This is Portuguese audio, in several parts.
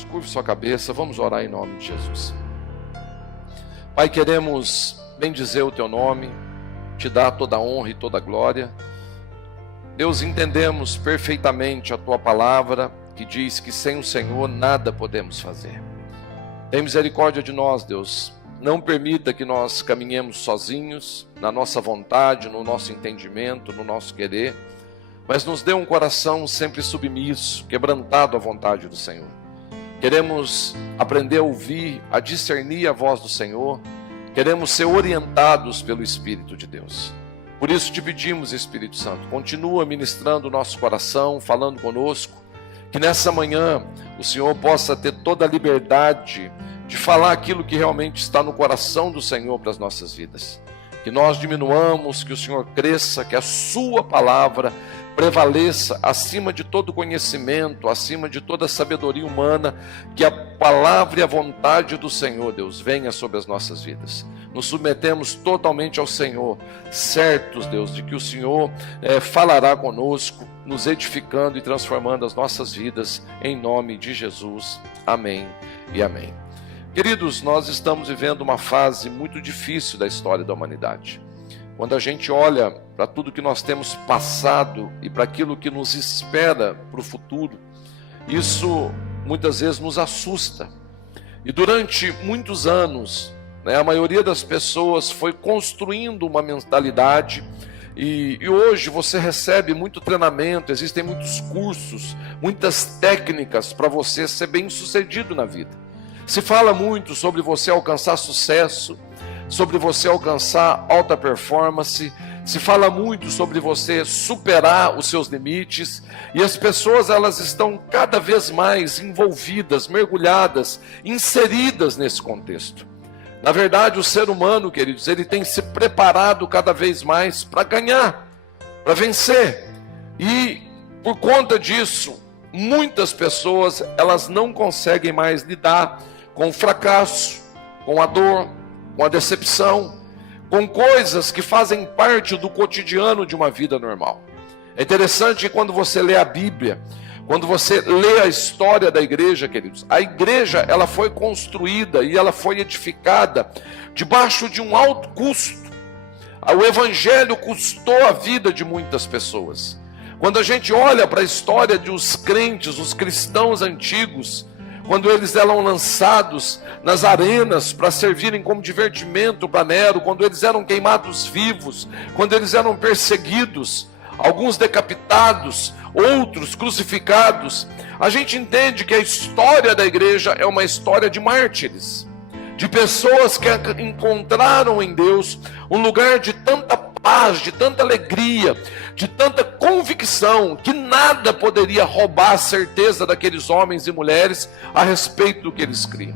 olhos, curve sua cabeça, vamos orar em nome de Jesus. Pai, queremos bendizer o Teu nome, Te dar toda a honra e toda a glória. Deus, entendemos perfeitamente a Tua palavra, que diz que sem o Senhor nada podemos fazer. Tem misericórdia de nós, Deus. Não permita que nós caminhemos sozinhos, na nossa vontade, no nosso entendimento, no nosso querer, mas nos dê um coração sempre submisso, quebrantado à vontade do Senhor. Queremos aprender a ouvir, a discernir a voz do Senhor. Queremos ser orientados pelo Espírito de Deus. Por isso te pedimos, Espírito Santo, continua ministrando o nosso coração, falando conosco, que nessa manhã o Senhor possa ter toda a liberdade de falar aquilo que realmente está no coração do Senhor para as nossas vidas. Que nós diminuamos, que o Senhor cresça, que a sua palavra prevaleça acima de todo conhecimento, acima de toda sabedoria humana, que a palavra e a vontade do Senhor, Deus, venha sobre as nossas vidas. Nos submetemos totalmente ao Senhor, certos, Deus, de que o Senhor falará conosco, nos edificando e transformando as nossas vidas, em nome de Jesus. Amém e amém. Queridos, nós estamos vivendo uma fase muito difícil da história da humanidade. Quando a gente olha para tudo que nós temos passado e para aquilo que nos espera para o futuro, isso muitas vezes nos assusta. E durante muitos anos, a maioria das pessoas foi construindo uma mentalidade e hoje você recebe muito treinamento, existem muitos cursos, muitas técnicas para você ser bem-sucedido na vida. Se fala muito sobre você alcançar sucesso, sobre você alcançar alta performance, se fala muito sobre você superar os seus limites, e as pessoas elas estão cada vez mais envolvidas, mergulhadas, inseridas nesse contexto. Na verdade, o ser humano, queridos, ele tem se preparado cada vez mais para ganhar, para vencer, e por conta disso, muitas pessoas elas não conseguem mais lidar com o fracasso, com a dor, com a decepção, com coisas que fazem parte do cotidiano de uma vida normal. É interessante que quando você lê a Bíblia, quando você lê a história da igreja, queridos, a igreja ela foi construída e ela foi edificada debaixo de um alto custo. O evangelho custou a vida de muitas pessoas. Quando a gente olha para a história dos crentes, os cristãos antigos, quando eles eram lançados nas arenas para servirem como divertimento para Nero, quando eles eram queimados vivos, quando eles eram perseguidos, alguns decapitados, outros crucificados, a gente entende que a história da igreja é uma história de mártires, de pessoas que encontraram em Deus um lugar de tanta paz, de tanta alegria, de tanta convicção, que nada poderia roubar a certeza daqueles homens e mulheres a respeito do que eles criam.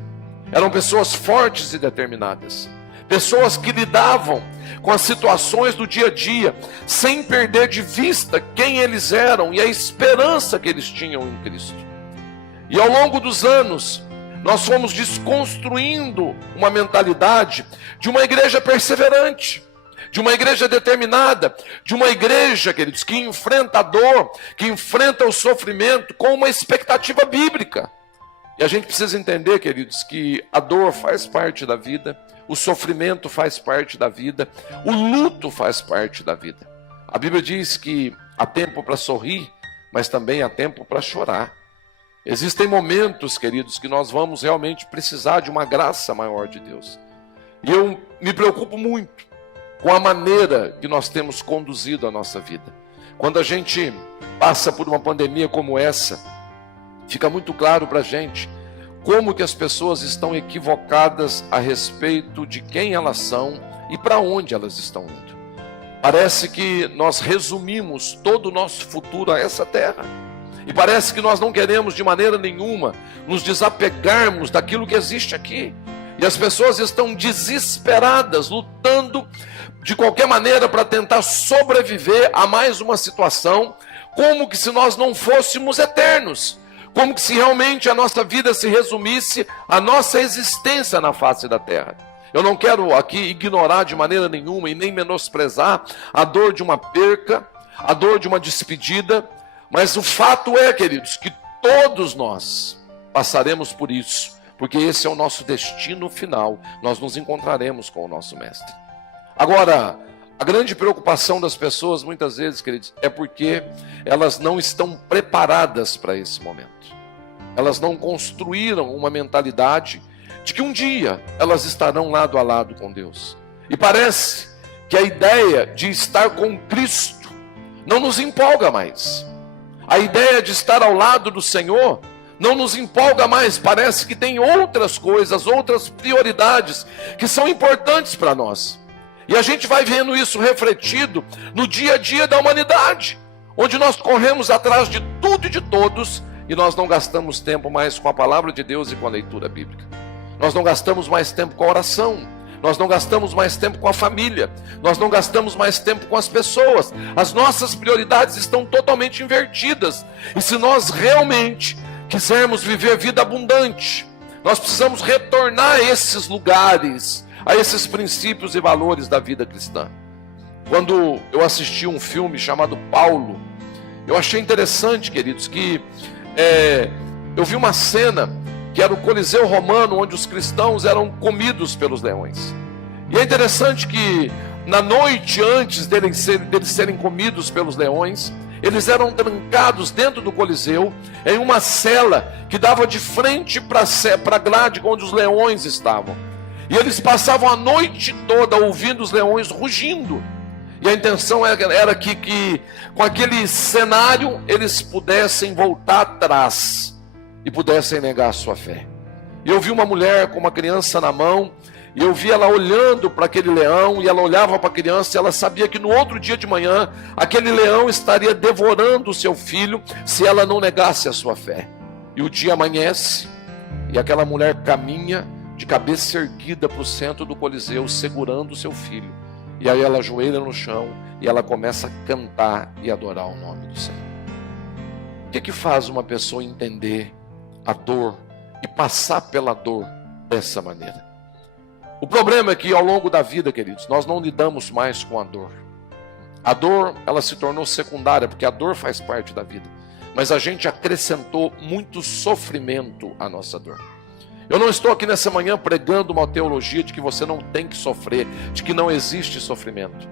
Eram pessoas fortes e determinadas, pessoas que lidavam com as situações do dia a dia, sem perder de vista quem eles eram e a esperança que eles tinham em Cristo. E ao longo dos anos, nós fomos desconstruindo uma mentalidade de uma igreja perseverante, de uma igreja determinada, de uma igreja, queridos, que enfrenta a dor, que enfrenta o sofrimento com uma expectativa bíblica. E a gente precisa entender, queridos, que a dor faz parte da vida, o sofrimento faz parte da vida, o luto faz parte da vida. A Bíblia diz que há tempo para sorrir, mas também há tempo para chorar. Existem momentos, queridos, que nós vamos realmente precisar de uma graça maior de Deus. E eu me preocupo muito com a maneira que nós temos conduzido a nossa vida. Quando a gente passa por uma pandemia como essa, fica muito claro para a gente como que as pessoas estão equivocadas a respeito de quem elas são e para onde elas estão indo. Parece que nós resumimos todo o nosso futuro a essa terra. E parece que nós não queremos de maneira nenhuma nos desapegarmos daquilo que existe aqui. E as pessoas estão desesperadas, lutando de qualquer maneira para tentar sobreviver a mais uma situação, como que se nós não fôssemos eternos, como que se realmente a nossa vida se resumisse à nossa existência na face da terra. Eu não quero aqui ignorar de maneira nenhuma e nem menosprezar a dor de uma perca, a dor de uma despedida, mas o fato é, queridos, que todos nós passaremos por isso, porque esse é o nosso destino final. Nós nos encontraremos com o nosso Mestre. Agora, a grande preocupação das pessoas, muitas vezes, queridos, é porque elas não estão preparadas para esse momento. Elas não construíram uma mentalidade de que um dia elas estarão lado a lado com Deus. E parece que a ideia de estar com Cristo não nos empolga mais. A ideia de estar ao lado do Senhor não nos empolga mais. Parece que tem outras coisas, outras prioridades que são importantes para nós. E a gente vai vendo isso refletido no dia a dia da humanidade, onde nós corremos atrás de tudo e de todos, e nós não gastamos tempo mais com a palavra de Deus e com a leitura bíblica. Nós não gastamos mais tempo com a oração. Nós não gastamos mais tempo com a família. Nós não gastamos mais tempo com as pessoas. As nossas prioridades estão totalmente invertidas. E se nós realmente quisermos viver vida abundante, nós precisamos retornar a esses lugares, a esses princípios e valores da vida cristã. Quando eu assisti um filme chamado Paulo, eu achei interessante, queridos, que eu vi uma cena que era o Coliseu Romano, onde os cristãos eram comidos pelos leões. E é interessante que na noite antes deles serem comidos pelos leões, eles eram trancados dentro do Coliseu, em uma cela que dava de frente para a grade onde os leões estavam. E eles passavam a noite toda ouvindo os leões rugindo. E a intenção era que com aquele cenário eles pudessem voltar atrás e pudessem negar a sua fé. E eu vi uma mulher com uma criança na mão, e eu vi ela olhando para aquele leão, e ela olhava para a criança, e ela sabia que no outro dia de manhã, aquele leão estaria devorando o seu filho, se ela não negasse a sua fé. E o dia amanhece, e aquela mulher caminha de cabeça erguida para o centro do Coliseu, segurando o seu filho. E aí ela ajoelha no chão, e ela começa a cantar e adorar o nome do Senhor. O que faz uma pessoa entender a dor e passar pela dor dessa maneira? O problema é que ao longo da vida, queridos, nós não lidamos mais com a dor. A dor, ela se tornou secundária, porque a dor faz parte da vida. Mas a gente acrescentou muito sofrimento à nossa dor. Eu não estou aqui nessa manhã pregando uma teologia de que você não tem que sofrer, de que não existe sofrimento.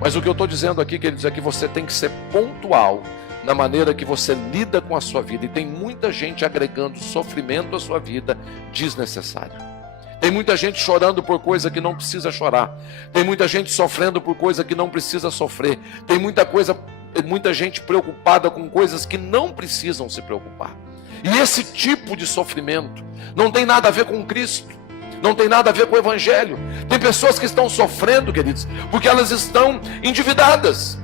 Mas o que eu estou dizendo aqui, queridos, é que você tem que ser pontual na maneira que você lida com a sua vida. E tem muita gente agregando sofrimento à sua vida desnecessário. Tem muita gente chorando por coisa que não precisa chorar. Tem muita gente sofrendo por coisa que não precisa sofrer. Tem muita gente preocupada com coisas que não precisam se preocupar. E esse tipo de sofrimento não tem nada a ver com Cristo. Não tem nada a ver com o Evangelho. Tem pessoas que estão sofrendo, queridos, porque elas estão endividadas.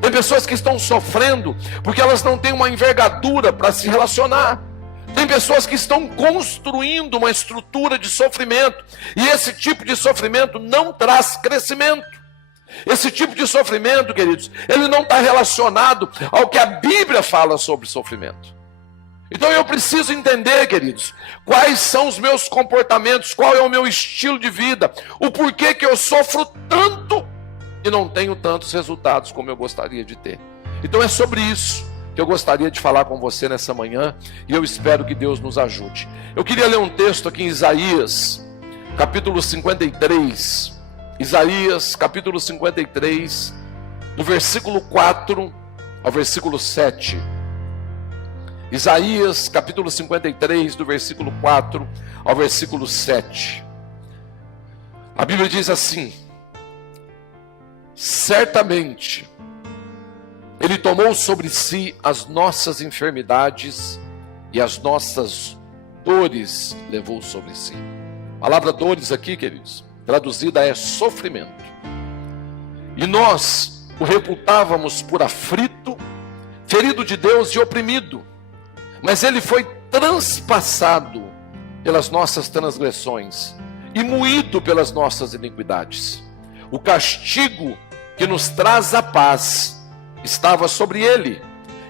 Tem pessoas que estão sofrendo porque elas não têm uma envergadura para se relacionar. Tem pessoas que estão construindo uma estrutura de sofrimento. E esse tipo de sofrimento não traz crescimento. Esse tipo de sofrimento, queridos, ele não está relacionado ao que a Bíblia fala sobre sofrimento. Então eu preciso entender, queridos, quais são os meus comportamentos, qual é o meu estilo de vida, o porquê que eu sofro tanto e não tenho tantos resultados como eu gostaria de ter. Então é sobre isso que eu gostaria de falar com você nessa manhã, e eu espero que Deus nos ajude. Eu queria ler um texto aqui em Isaías, capítulo 53. Isaías, capítulo 53, do versículo 4 ao versículo 7. Isaías, capítulo 53, do versículo 4 ao versículo 7. A Bíblia diz assim: certamente Ele tomou sobre si as nossas enfermidades e as nossas dores levou sobre si. A palavra dores aqui, queridos, traduzida é sofrimento. E nós o reputávamos por aflito, ferido de Deus e oprimido. Mas ele foi transpassado pelas nossas transgressões e moído pelas nossas iniquidades. O castigo que nos traz a paz estava sobre ele,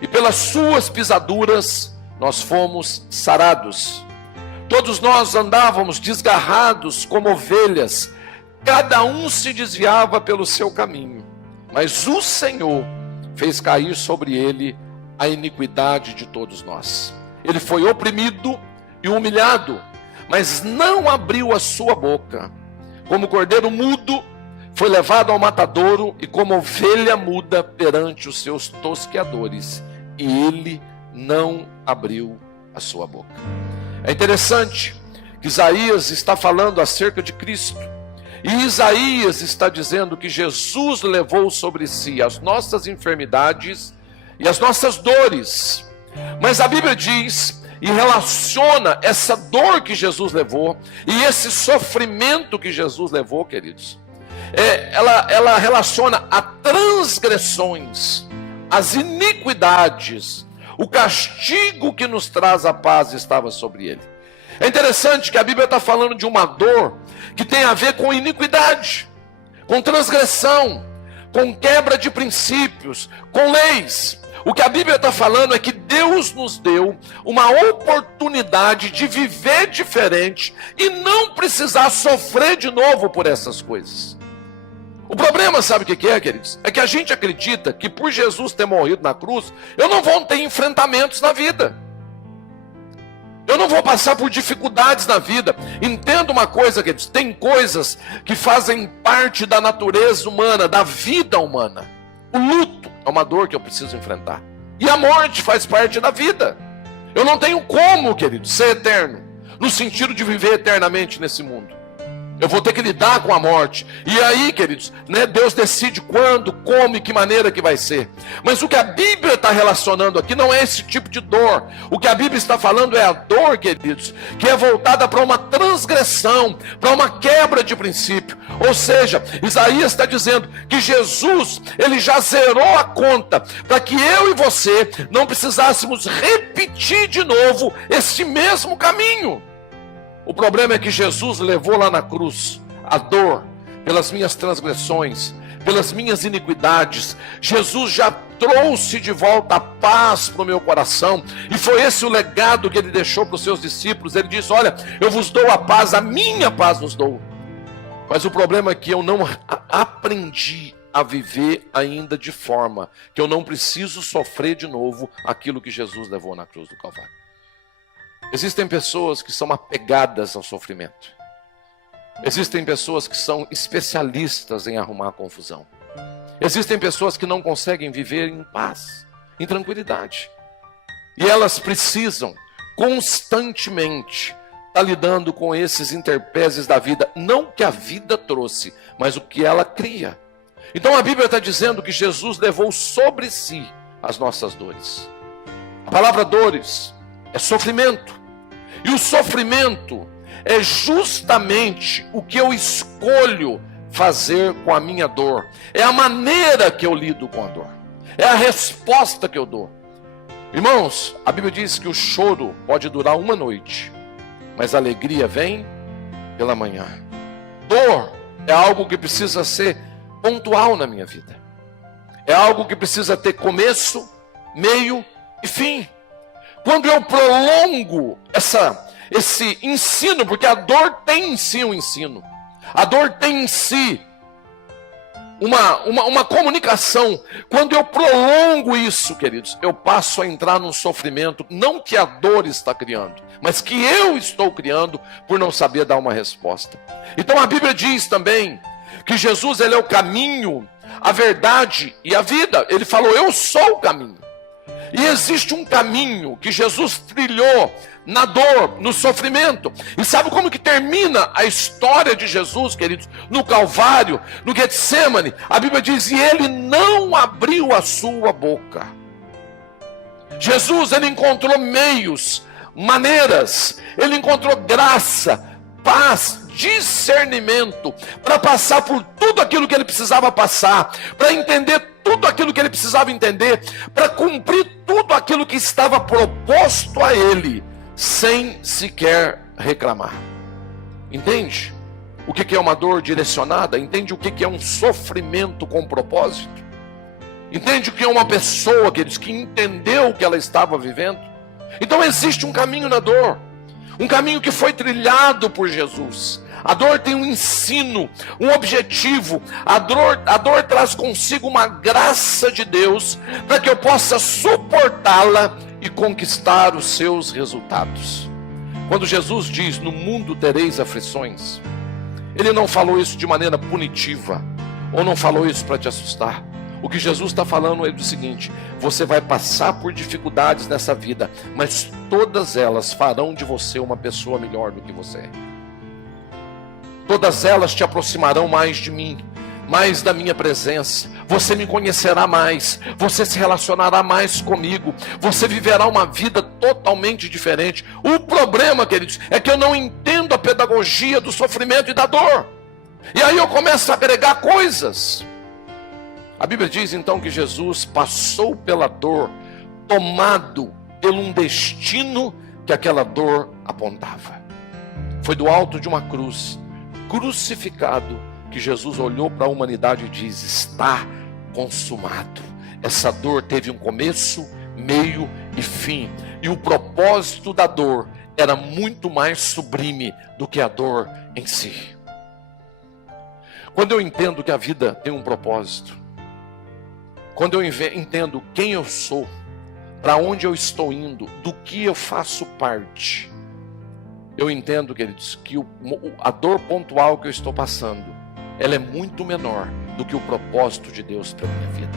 e pelas suas pisaduras nós fomos sarados. Todos nós andávamos desgarrados como ovelhas, cada um se desviava pelo seu caminho, mas o Senhor fez cair sobre ele a iniquidade de todos nós. ele foi oprimido e humilhado, mas não abriu a sua boca. Como cordeiro mudo, foi levado ao matadouro, e como ovelha muda perante os seus tosqueadores, e ele não abriu a sua boca. É interessante que Isaías está falando acerca de Cristo, e Isaías está dizendo que Jesus levou sobre si as nossas enfermidades e as nossas dores. Mas a Bíblia diz e relaciona essa dor que Jesus levou e esse sofrimento que Jesus levou, queridos, ela relaciona a transgressões, as iniquidades, o castigo que nos traz a paz estava sobre ele. É interessante que a Bíblia está falando de uma dor que tem a ver com iniquidade, com transgressão, com quebra de princípios, com leis. O que a Bíblia está falando é que Deus nos deu uma oportunidade de viver diferente e não precisar sofrer de novo por essas coisas. O problema, sabe o que é, queridos? É que a gente acredita que por Jesus ter morrido na cruz, eu não vou ter enfrentamentos na vida. Eu não vou passar por dificuldades na vida. Entenda uma coisa, queridos, tem coisas que fazem parte da natureza humana, da vida humana. O luto é uma dor que eu preciso enfrentar. E a morte faz parte da vida. Eu não tenho como, querido, ser eterno, no sentido de viver eternamente nesse mundo. Eu vou ter que lidar com a morte. E aí, queridos, Deus decide quando, como e que maneira que vai ser. Mas o que a Bíblia está relacionando aqui não é esse tipo de dor. O que a Bíblia está falando é a dor, queridos, que é voltada para uma transgressão, para uma quebra de princípio. Ou seja, Isaías está dizendo que Jesus, ele já zerou a conta, para que eu e você não precisássemos repetir de novo esse mesmo caminho. O problema é que Jesus levou lá na cruz a dor pelas minhas transgressões, pelas minhas iniquidades. Jesus já trouxe de volta a paz para o meu coração, e foi esse o legado que ele deixou para os seus discípulos. Ele disse: olha, eu vos dou a paz, a minha paz vos dou. Mas o problema é que eu não aprendi a viver ainda de forma que eu não preciso sofrer de novo aquilo que Jesus levou na cruz do Calvário. Existem pessoas que são apegadas ao sofrimento. Existem pessoas que são especialistas em arrumar confusão. Existem pessoas que não conseguem viver em paz, em tranquilidade. E elas precisam constantemente estar lidando com esses interpésios da vida. Não que a vida trouxe, mas o que ela cria. Então a Bíblia está dizendo que Jesus levou sobre si as nossas dores. A palavra dores é sofrimento. E o sofrimento é justamente o que eu escolho fazer com a minha dor. É a maneira que eu lido com a dor. É a resposta que eu dou. Irmãos, a Bíblia diz que o choro pode durar uma noite, mas a alegria vem pela manhã. Dor é algo que precisa ser pontual na minha vida. É algo que precisa ter começo, meio e fim. Quando eu prolongo esse ensino, porque a dor tem em si um ensino, a dor tem em si uma comunicação. Quando eu prolongo isso, queridos, eu passo a entrar num sofrimento, não que a dor está criando, mas que eu estou criando por não saber dar uma resposta. Então a Bíblia diz também que Jesus, ele é o caminho, a verdade e a vida. Ele falou: eu sou o caminho. E existe um caminho que Jesus trilhou na dor, no sofrimento. E sabe como que termina a história de Jesus, queridos? No Calvário, no Getsemane. A Bíblia diz: e ele não abriu a sua boca. Jesus, ele encontrou meios, maneiras, ele encontrou graça, paz, discernimento, para passar por tudo aquilo que ele precisava passar, para entender tudo aquilo que ele precisava entender, para cumprir tudo aquilo que estava proposto a ele, sem sequer reclamar. Entende o que é uma dor direcionada? Entende o que é um sofrimento com propósito? Entende o que é uma pessoa, queridos, que entendeu o que ela estava vivendo? Então existe um caminho na dor, um caminho que foi trilhado por Jesus. A dor tem um ensino, um objetivo. A dor traz consigo uma graça de Deus para que eu possa suportá-la e conquistar os seus resultados. Quando Jesus diz, no mundo tereis aflições, Ele não falou isso de maneira punitiva, ou não falou isso para te assustar. O que Jesus está falando é do seguinte: você vai passar por dificuldades nessa vida, mas todas elas farão de você uma pessoa melhor do que você é. Todas elas te aproximarão mais de mim, mais da minha presença. Você me conhecerá mais, você se relacionará mais comigo, você viverá uma vida totalmente diferente. O problema, queridos, é que eu não entendo a pedagogia do sofrimento e da dor, e aí eu começo a agregar coisas. A Bíblia diz então que Jesus passou pela dor, tomado por um destino que aquela dor apontava. Foi do alto de uma cruz, crucificado, que Jesus olhou para a humanidade e diz: está consumado. Essa dor teve um começo, meio e fim, e o propósito da dor era muito mais sublime do que a dor em si. Quando eu entendo que a vida tem um propósito, quando eu entendo quem eu sou, para onde eu estou indo, do que eu faço parte, eu entendo, queridos, que a dor pontual que eu estou passando, ela é muito menor do que o propósito de Deus para a minha vida.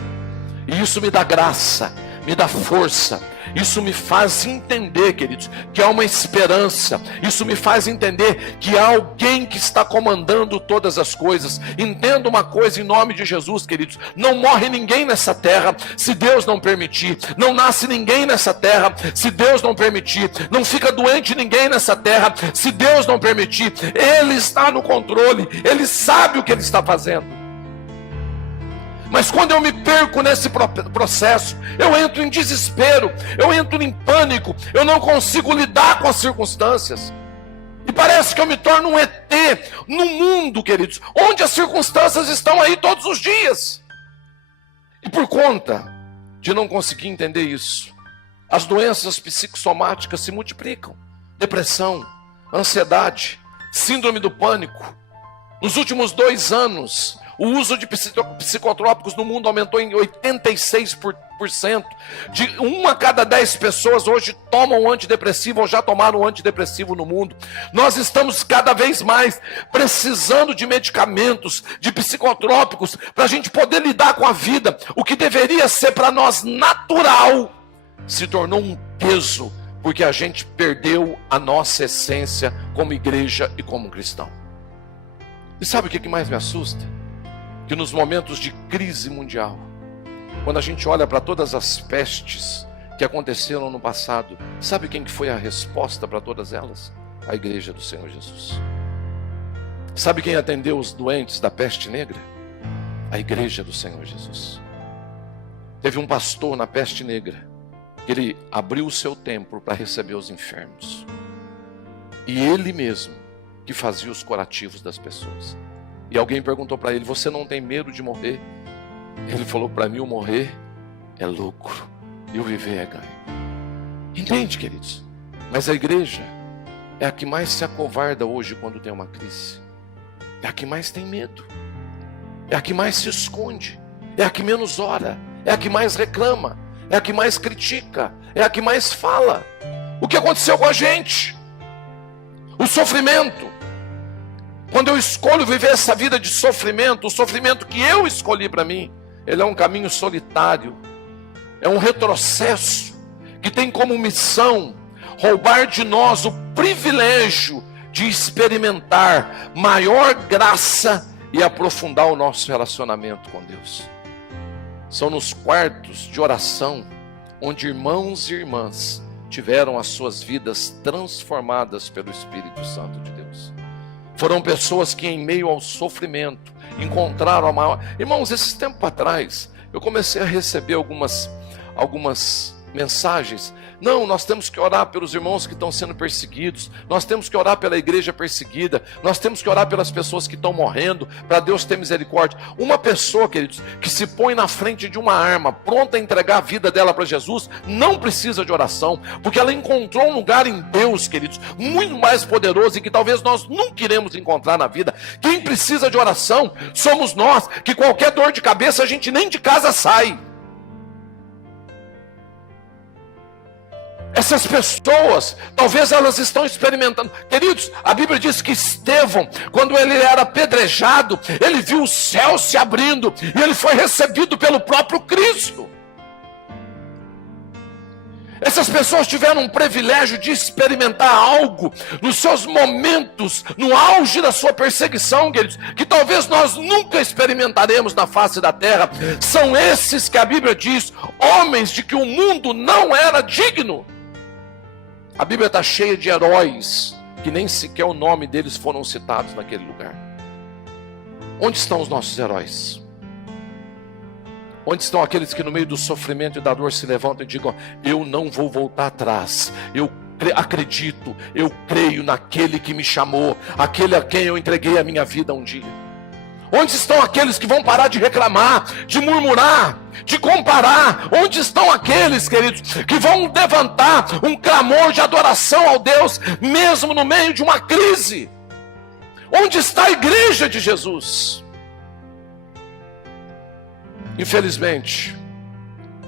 E isso me dá graça, me dá força. Isso me faz entender, queridos, que há uma esperança. Isso me faz entender que há alguém que está comandando todas as coisas. Entenda uma coisa em nome de Jesus, queridos: não morre ninguém nessa terra se Deus não permitir. Não nasce ninguém nessa terra se Deus não permitir. Não fica doente ninguém nessa terra se Deus não permitir. Ele está no controle, Ele sabe o que Ele está fazendo. Mas quando eu me perco nesse processo, eu entro em desespero, eu entro em pânico, eu não consigo lidar com as circunstâncias. E parece que eu me torno um ET no mundo, queridos, onde as circunstâncias estão aí todos os dias. E por conta de não conseguir entender isso, as doenças psicossomáticas se multiplicam. Depressão, ansiedade, síndrome do pânico. Nos últimos 2 anos, o uso de psicotrópicos no mundo aumentou em 86%. De 1 a cada 10 pessoas hoje tomam antidepressivo ou já tomaram antidepressivo no mundo. Nós estamos cada vez mais precisando de medicamentos, de psicotrópicos, para a gente poder lidar com a vida. O que deveria ser para nós natural, se tornou um peso, porque a gente perdeu a nossa essência como igreja e como cristão. E sabe o que mais me assusta? Que nos momentos de crise mundial, quando a gente olha para todas as pestes que aconteceram no passado, sabe quem que foi a resposta para todas elas? A igreja do Senhor Jesus. Sabe quem atendeu os doentes da peste negra? A igreja do Senhor Jesus. Teve um pastor na peste negra, que ele abriu o seu templo para receber os enfermos, e ele mesmo que fazia os curativos das pessoas. E alguém perguntou para ele: você não tem medo de morrer? Ele falou: para mim o morrer é lucro e o viver é ganho. Entende, queridos? Mas a igreja é a que mais se acovarda hoje quando tem uma crise. É a que mais tem medo. É a que mais se esconde. É a que menos ora. É a que mais reclama. É a que mais critica. É a que mais fala. O que aconteceu com a gente? O sofrimento. Quando eu escolho viver essa vida de sofrimento, o sofrimento que eu escolhi para mim, ele é um caminho solitário, é um retrocesso, que tem como missão roubar de nós o privilégio de experimentar maior graça e aprofundar o nosso relacionamento com Deus. São nos quartos de oração, onde irmãos e irmãs tiveram as suas vidas transformadas pelo Espírito Santo de Deus. Foram pessoas que, em meio ao sofrimento, encontraram a maior... Irmãos, esses tempos atrás, eu comecei a receber algumas mensagens. Não, nós temos que orar pelos irmãos que estão sendo perseguidos. Nós temos que orar pela igreja perseguida. Nós temos que orar pelas pessoas que estão morrendo, para Deus ter misericórdia. Uma pessoa, queridos, que se põe na frente de uma arma, pronta a entregar a vida dela para Jesus, não precisa de oração, porque ela encontrou um lugar em Deus, queridos, muito mais poderoso e que talvez nós nunca iremos encontrar na vida. Quem precisa de oração somos nós, que qualquer dor de cabeça a gente nem de casa sai. Essas pessoas, talvez elas estão experimentando. Queridos, a Bíblia diz que Estevão, quando ele era apedrejado, ele viu o céu se abrindo e ele foi recebido pelo próprio Cristo. Essas pessoas tiveram um privilégio de experimentar algo nos seus momentos, no auge da sua perseguição, queridos, que talvez nós nunca experimentaremos na face da terra. São esses que a Bíblia diz, homens de que o mundo não era digno. A Bíblia está cheia de heróis, que nem sequer o nome deles foram citados naquele lugar. Onde estão os nossos heróis? Onde estão aqueles que no meio do sofrimento e da dor se levantam e digam, eu não vou voltar atrás, eu acredito, eu creio naquele que me chamou, aquele a quem eu entreguei a minha vida um dia? Onde estão aqueles que vão parar de reclamar, de murmurar, de comparar? Onde estão aqueles, queridos, que vão levantar um clamor de adoração ao Deus, mesmo no meio de uma crise? Onde está a igreja de Jesus? Infelizmente,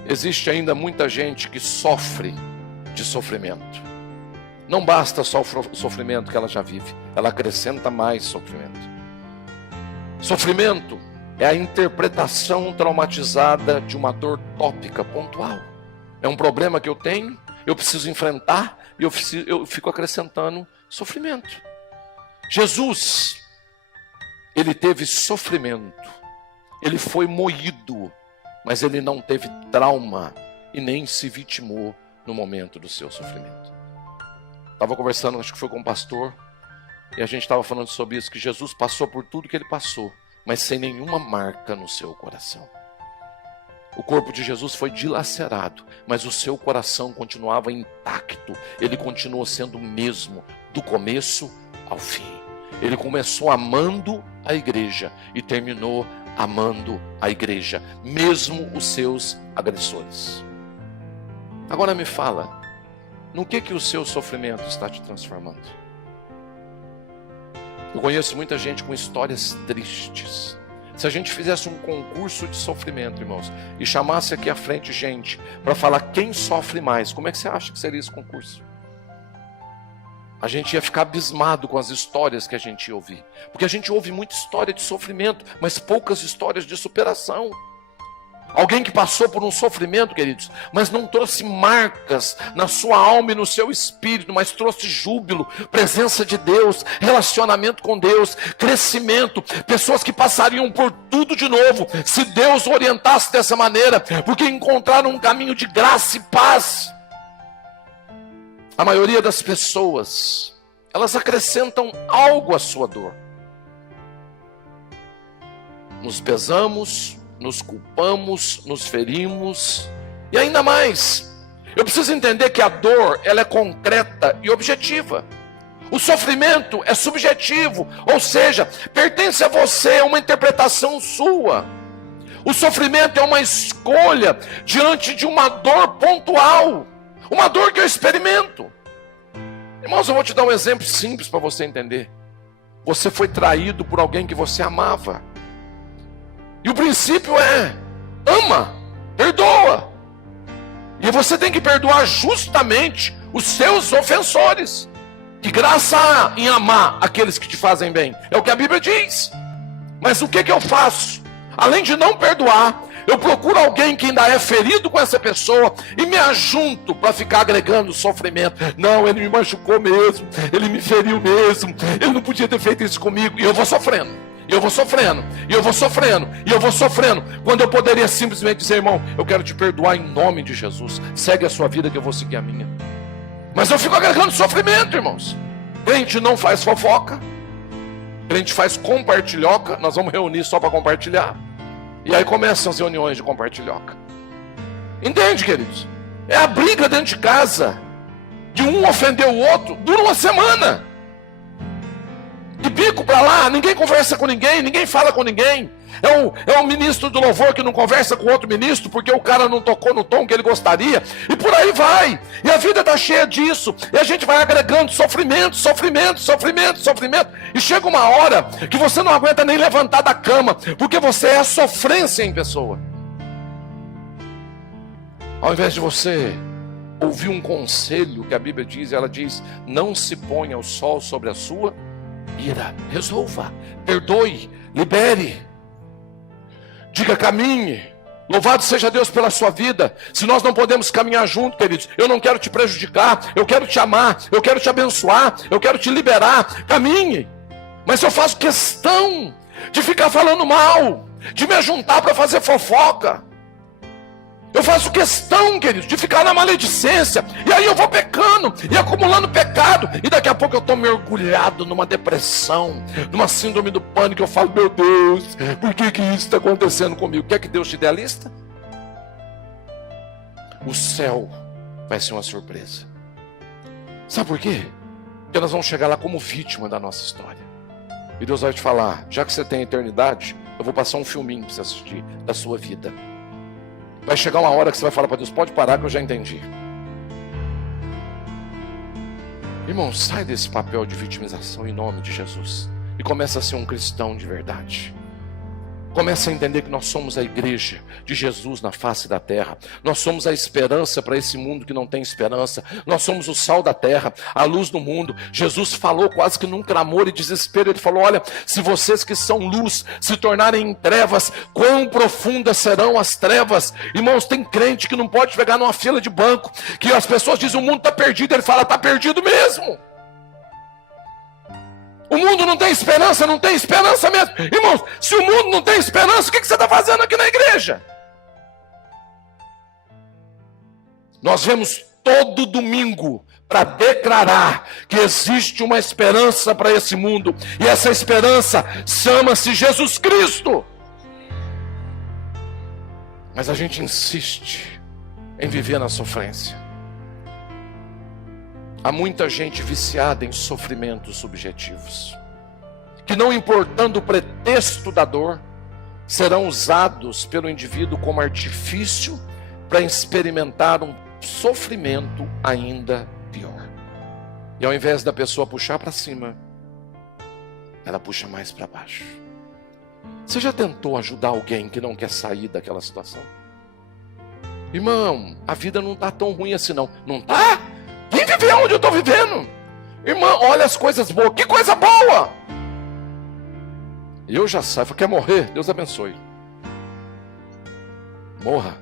existe ainda muita gente que sofre de sofrimento. Não basta só o sofrimento que ela já vive, ela acrescenta mais sofrimento. Sofrimento é a interpretação traumatizada de uma dor tópica, pontual. É um problema que eu tenho, eu preciso enfrentar e eu fico acrescentando sofrimento. Jesus, ele teve sofrimento. Ele foi moído, mas ele não teve trauma e nem se vitimou no momento do seu sofrimento. Estava conversando, acho que foi com um pastor, e a gente estava falando sobre isso, que Jesus passou por tudo que ele passou, mas sem nenhuma marca no seu coração. O corpo de Jesus foi dilacerado, mas o seu coração continuava intacto. Ele continuou sendo o mesmo, do começo ao fim. Ele começou amando a igreja e terminou amando a igreja, mesmo os seus agressores. Agora me fala, no que o seu sofrimento está te transformando? Eu conheço muita gente com histórias tristes. Se a gente fizesse um concurso de sofrimento, irmãos, e chamasse aqui à frente gente para falar quem sofre mais, como é que você acha que seria esse concurso? A gente ia ficar abismado com as histórias que a gente ia ouvir. Porque a gente ouve muita história de sofrimento, mas poucas histórias de superação. Alguém que passou por um sofrimento, queridos, mas não trouxe marcas na sua alma e no seu espírito, mas trouxe júbilo, presença de Deus, relacionamento com Deus, crescimento, pessoas que passariam por tudo de novo, se Deus orientasse dessa maneira, porque encontraram um caminho de graça e paz. A maioria das pessoas, elas acrescentam algo à sua dor. Nos pesamos, nos culpamos, nos ferimos, e ainda mais, eu preciso entender que a dor, ela é concreta e objetiva. O sofrimento é subjetivo, ou seja, pertence a você, é uma interpretação sua. O sofrimento é uma escolha diante de uma dor pontual. Uma dor que eu experimento. Irmãos, eu vou te dar um exemplo simples para você entender. Você foi traído por alguém que você amava. E o princípio é, ama, perdoa. E você tem que perdoar justamente os seus ofensores. Que graça há em amar aqueles que te fazem bem. É o que a Bíblia diz. Mas o que eu faço? Além de não perdoar, eu procuro alguém que ainda é ferido com essa pessoa e me ajunto para ficar agregando sofrimento. Não, ele me machucou mesmo, ele me feriu mesmo, ele não podia ter feito isso comigo. E eu vou sofrendo, e eu vou sofrendo, e eu vou sofrendo, e eu vou sofrendo. Quando eu poderia simplesmente dizer, irmão, eu quero te perdoar em nome de Jesus. Segue a sua vida que eu vou seguir a minha. Mas eu fico agregando sofrimento, irmãos. Crente não faz fofoca, crente faz compartilhoca. Nós vamos reunir só para compartilhar. E aí começam as reuniões de compartilhoca. Entende, queridos? É a briga dentro de casa. De um ofender o outro. Dura uma semana. De bico para lá, ninguém conversa com ninguém, ninguém fala com ninguém. É o ministro do louvor que não conversa com outro ministro porque o cara não tocou no tom que ele gostaria. E por aí vai. E a vida está cheia disso. E a gente vai agregando sofrimento, sofrimento, sofrimento, sofrimento. E chega uma hora que você não aguenta nem levantar da cama, porque você é a sofrência em pessoa. Ao invés de você ouvir um conselho que a Bíblia diz, ela diz: não se ponha o sol sobre a sua ira. Resolva, perdoe, libere, diga, caminhe. Louvado seja Deus pela sua vida. Se nós não podemos caminhar junto, queridos, eu não quero te prejudicar, eu quero te amar, eu quero te abençoar, eu quero te liberar. Caminhe. Mas se eu faço questão de ficar falando mal, de me juntar para fazer fofoca, eu faço questão, queridos, de ficar na maledicência, e aí eu vou pecando e acumulando pecado, e daqui a pouco eu estou mergulhado numa depressão, numa síndrome do pânico. Eu falo: meu Deus, por que isso está acontecendo comigo? Quer que Deus te dê a lista? O céu vai ser uma surpresa. Sabe por quê? Porque nós vamos chegar lá como vítima da nossa história, e Deus vai te falar: já que você tem a eternidade, eu vou passar um filminho para você assistir da sua vida. Vai chegar uma hora que você vai falar para Deus: pode parar que eu já entendi. Irmão, sai desse papel de vitimização em nome de Jesus e começa a ser um cristão de verdade. Começa a entender que nós somos a igreja de Jesus na face da terra. Nós somos a esperança para esse mundo que não tem esperança. Nós somos o sal da terra, a luz do mundo. Jesus falou quase que num clamor e desespero. Ele falou: olha, se vocês que são luz se tornarem em trevas, quão profundas serão as trevas. Irmãos, tem crente que não pode pegar numa fila de banco, que as pessoas dizem: o mundo está perdido. Ele fala: está perdido mesmo. O mundo não tem esperança, não tem esperança mesmo. Irmãos, se o mundo não tem esperança, o que você está fazendo aqui na igreja? Nós vemos todo domingo para declarar que existe uma esperança para esse mundo. E essa esperança chama-se Jesus Cristo. Mas a gente insiste em viver na sofrência. Há muita gente viciada em sofrimentos subjetivos, que, não importando o pretexto da dor, serão usados pelo indivíduo como artifício para experimentar um sofrimento ainda pior. E ao invés da pessoa puxar para cima, ela puxa mais para baixo. Você já tentou ajudar alguém que não quer sair daquela situação? Irmão, a vida não está tão ruim assim não. Não está? Vem viver onde eu estou vivendo. Irmão, olha as coisas boas. Que coisa boa! E eu já saio. Quer morrer? Deus abençoe. Morra.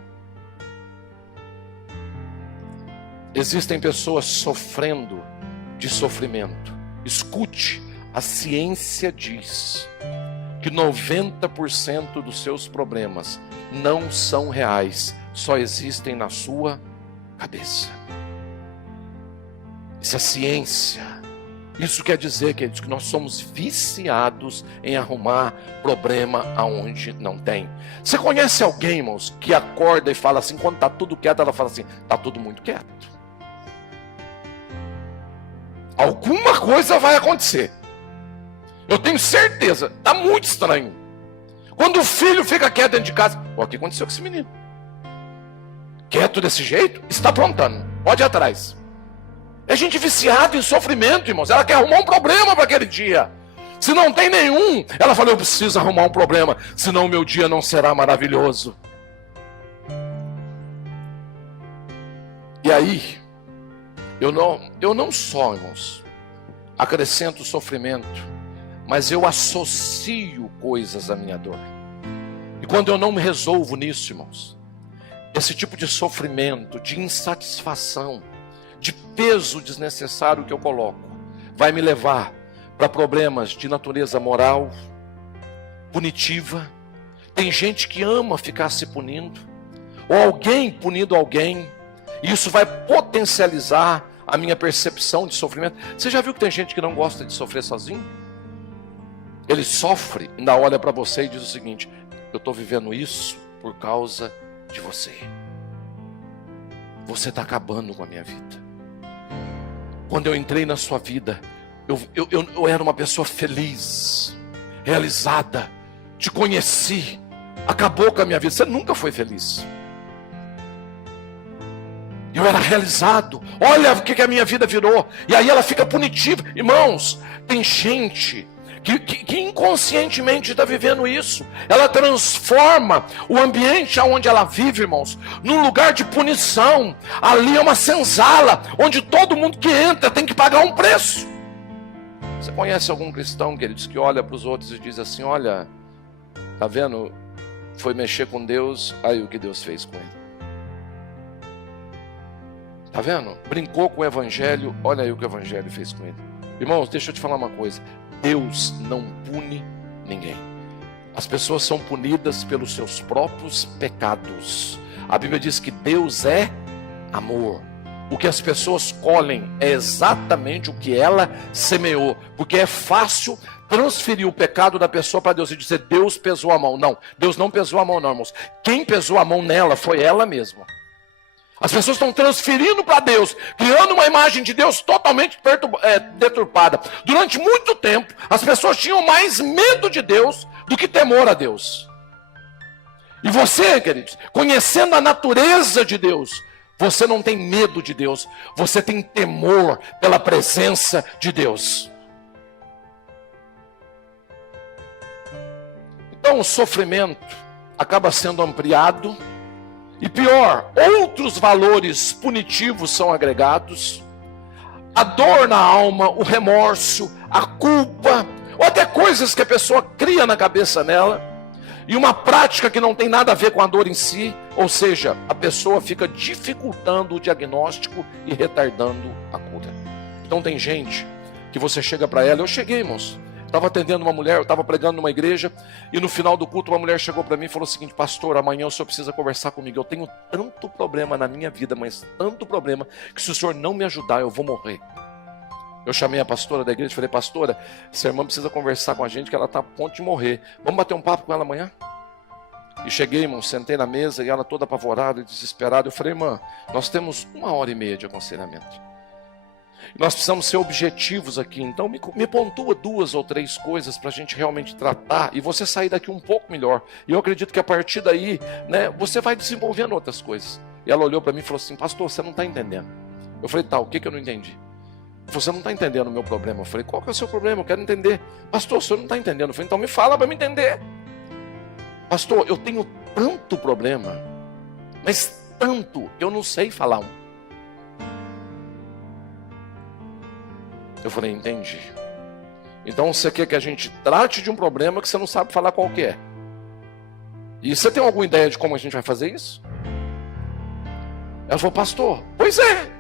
Existem pessoas sofrendo de sofrimento. Escute, a ciência diz que 90% dos seus problemas não são reais, só existem na sua cabeça. Isso é ciência. Isso quer dizer, queridos, que nós somos viciados em arrumar problema aonde não tem. Você conhece alguém, irmãos, que acorda e fala assim, quando está tudo quieto, ela fala assim: está tudo muito quieto. Alguma coisa vai acontecer. Eu tenho certeza, está muito estranho. Quando o filho fica quieto dentro de casa, o que aconteceu com esse menino? Quieto desse jeito, está aprontando, pode ir atrás. É gente viciada em sofrimento, irmãos. Ela quer arrumar um problema para aquele dia. Se não tem nenhum, ela fala: eu preciso arrumar um problema, senão o meu dia não será maravilhoso. E aí, eu não só, irmãos, acrescento sofrimento, mas eu associo coisas à minha dor. E quando eu não me resolvo nisso, irmãos, esse tipo de sofrimento, de insatisfação, de peso desnecessário que eu coloco, vai me levar para problemas de natureza moral, punitiva. Tem gente que ama ficar se punindo, ou alguém punindo alguém, e isso vai potencializar a minha percepção de sofrimento. Você já viu que tem gente que não gosta de sofrer sozinho? Ele sofre, ainda olha para você e diz o seguinte: eu estou vivendo isso por causa de você. Você está acabando com a minha vida. Quando eu entrei na sua vida, eu era uma pessoa feliz, realizada, te conheci, acabou com a minha vida. Você nunca foi feliz. Eu era realizado, olha o que a minha vida virou. E aí ela fica punitiva. Irmãos, tem gente que inconscientemente está vivendo isso. Ela transforma o ambiente onde ela vive, irmãos, num lugar de punição. Ali é uma senzala, onde todo mundo que entra tem que pagar um preço. Você conhece algum cristão, queridos, que olha para os outros e diz assim: olha, tá vendo? Foi mexer com Deus, aí o que Deus fez com ele. Tá vendo? Brincou com o evangelho, olha aí o que o evangelho fez com ele. Irmãos, deixa eu te falar uma coisa. Deus não pune ninguém. As pessoas são punidas pelos seus próprios pecados. A Bíblia diz que Deus é amor. O que as pessoas colhem é exatamente o que ela semeou. Porque é fácil transferir o pecado da pessoa para Deus e dizer: Deus pesou a mão. Não, Deus não pesou a mão não, irmãos. Quem pesou a mão nela foi ela mesma. As pessoas estão transferindo para Deus, criando uma imagem de Deus totalmente deturpada. Durante muito tempo, as pessoas tinham mais medo de Deus do que temor a Deus. E você, queridos, conhecendo a natureza de Deus, você não tem medo de Deus, você tem temor pela presença de Deus. Então o sofrimento acaba sendo ampliado. E pior, outros valores punitivos são agregados. A dor na alma, o remorso, a culpa, ou até coisas que a pessoa cria na cabeça nela. E uma prática que não tem nada a ver com a dor em si. Ou seja, a pessoa fica dificultando o diagnóstico e retardando a cura. Então tem gente que você chega para ela. Eu cheguei, irmãos. Estava atendendo uma mulher, eu estava pregando numa igreja, e no final do culto uma mulher chegou para mim e falou o seguinte: pastor, amanhã o senhor precisa conversar comigo. Eu tenho tanto problema na minha vida, mas tanto problema, que se o senhor não me ajudar, eu vou morrer. Eu chamei a pastora da igreja e falei: pastora, essa irmã precisa conversar com a gente, que ela está a ponto de morrer. Vamos bater um papo com ela amanhã? E cheguei, irmão, sentei na mesa, e ela toda apavorada e desesperada. Eu falei: irmã, nós temos 1h30 de aconselhamento. Nós precisamos ser objetivos aqui, então me pontua 2 ou 3 coisas para a gente realmente tratar e você sair daqui um pouco melhor. E eu acredito que a partir daí, né, você vai desenvolvendo outras coisas. E ela olhou para mim e falou assim: pastor, você não está entendendo. Eu falei: tá, o que eu não entendi? Você não está entendendo o meu problema. Eu falei: qual que é o seu problema? Eu quero entender. Pastor, o senhor não está entendendo. Eu falei: então me fala para me entender. Pastor, eu tenho tanto problema, mas tanto, eu não sei falar um. Eu falei: entendi. Então você quer que a gente trate de um problema que você não sabe falar qual que é. E você tem alguma ideia de como a gente vai fazer isso? Ela falou: pastor, pois é,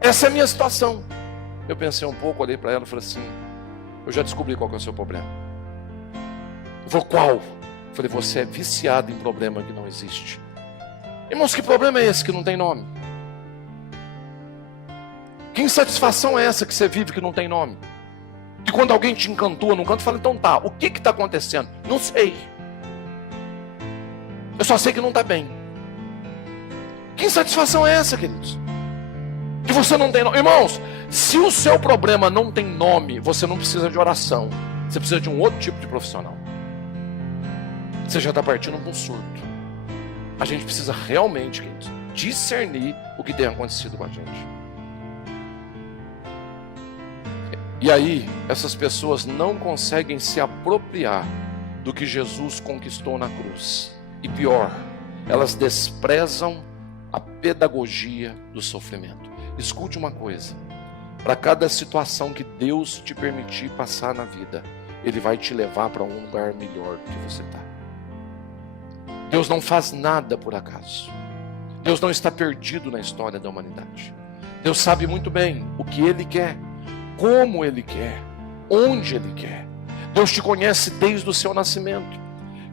essa é a minha situação. Eu pensei um pouco, olhei para ela e falei assim: eu já descobri qual que é o seu problema. Eu falei: qual? Eu falei: você é viciado em problema que não existe. Irmãos, que problema é esse que não tem nome? Que insatisfação é essa que você vive que não tem nome? E quando alguém te encantou num canto, fala: então tá, o que está acontecendo? Não sei. Eu só sei que não está bem. Que insatisfação é essa, queridos? Que você não tem nome. Irmãos, se o seu problema não tem nome, você não precisa de oração. Você precisa de um outro tipo de profissional. Você já está partindo para um surto. A gente precisa realmente, queridos, discernir o que tem acontecido com a gente. E aí, essas pessoas não conseguem se apropriar do que Jesus conquistou na cruz. E pior, elas desprezam a pedagogia do sofrimento. Escute uma coisa: para cada situação que Deus te permitir passar na vida, Ele vai te levar para um lugar melhor do que você está. Deus não faz nada por acaso. Deus não está perdido na história da humanidade. Deus sabe muito bem o que Ele quer, como Ele quer, onde Ele quer. Deus te conhece desde o seu nascimento.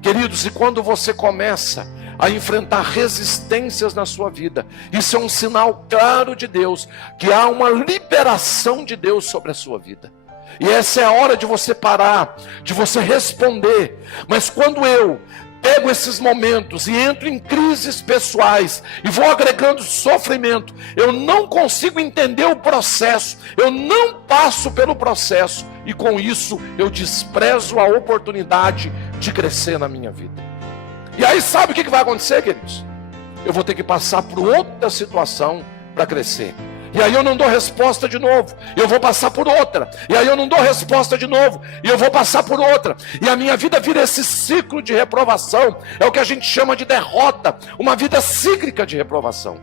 Queridos, e quando você começa a enfrentar resistências na sua vida, isso é um sinal claro de Deus, que há uma liberação de Deus sobre a sua vida. E essa é a hora de você parar, de você responder. Mas quando eu pego esses momentos e entro em crises pessoais e vou agregando sofrimento, eu não consigo entender o processo, eu não passo pelo processo, e com isso eu desprezo a oportunidade de crescer na minha vida. E aí sabe o que vai acontecer, queridos? Eu vou ter que passar por outra situação para crescer. E aí eu não dou resposta de novo, eu vou passar por outra. E aí eu não dou resposta de novo, e eu vou passar por outra. E a minha vida vira esse ciclo de reprovação. É o que a gente chama de derrota, uma vida cíclica de reprovação.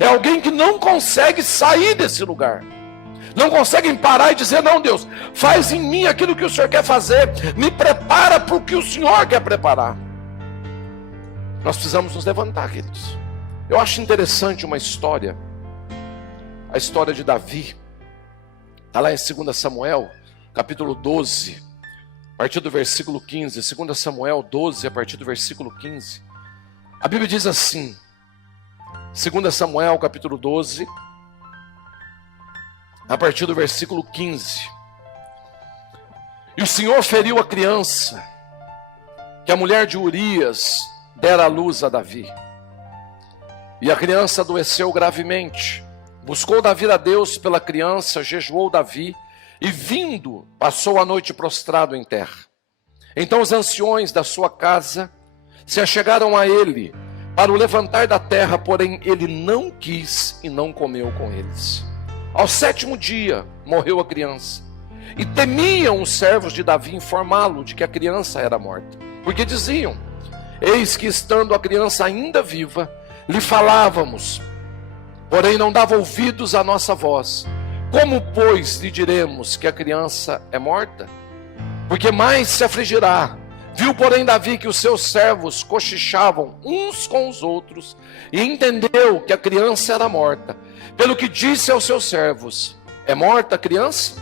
É alguém que não consegue sair desse lugar. Não conseguem parar e dizer, não, Deus, faz em mim aquilo que o Senhor quer fazer, me prepara para o que o Senhor quer preparar. Nós precisamos nos levantar, queridos. Eu acho interessante uma história, a história de Davi. Está lá em 2 Samuel, capítulo 12, a partir do versículo 15. 2 Samuel 12, a partir do versículo 15. A Bíblia diz assim, 2 Samuel, capítulo 12, a partir do versículo 15. E o Senhor feriu a criança que a mulher de Urias dera à luz a Davi. E a criança adoeceu gravemente. Buscou Davi a Deus pela criança, jejuou Davi, e vindo, passou a noite prostrado em terra. Então os anciões da sua casa se achegaram a ele para o levantar da terra, porém ele não quis e não comeu com eles. Ao 7º dia morreu a criança, e temiam os servos de Davi informá-lo de que a criança era morta, porque diziam, eis que estando a criança ainda viva, lhe falávamos, porém não dava ouvidos à nossa voz. Como, pois, lhe diremos que a criança é morta? Porque mais se afligirá. Viu, porém, Davi que os seus servos cochichavam uns com os outros, e entendeu que a criança era morta. Pelo que disse aos seus servos, é morta a criança?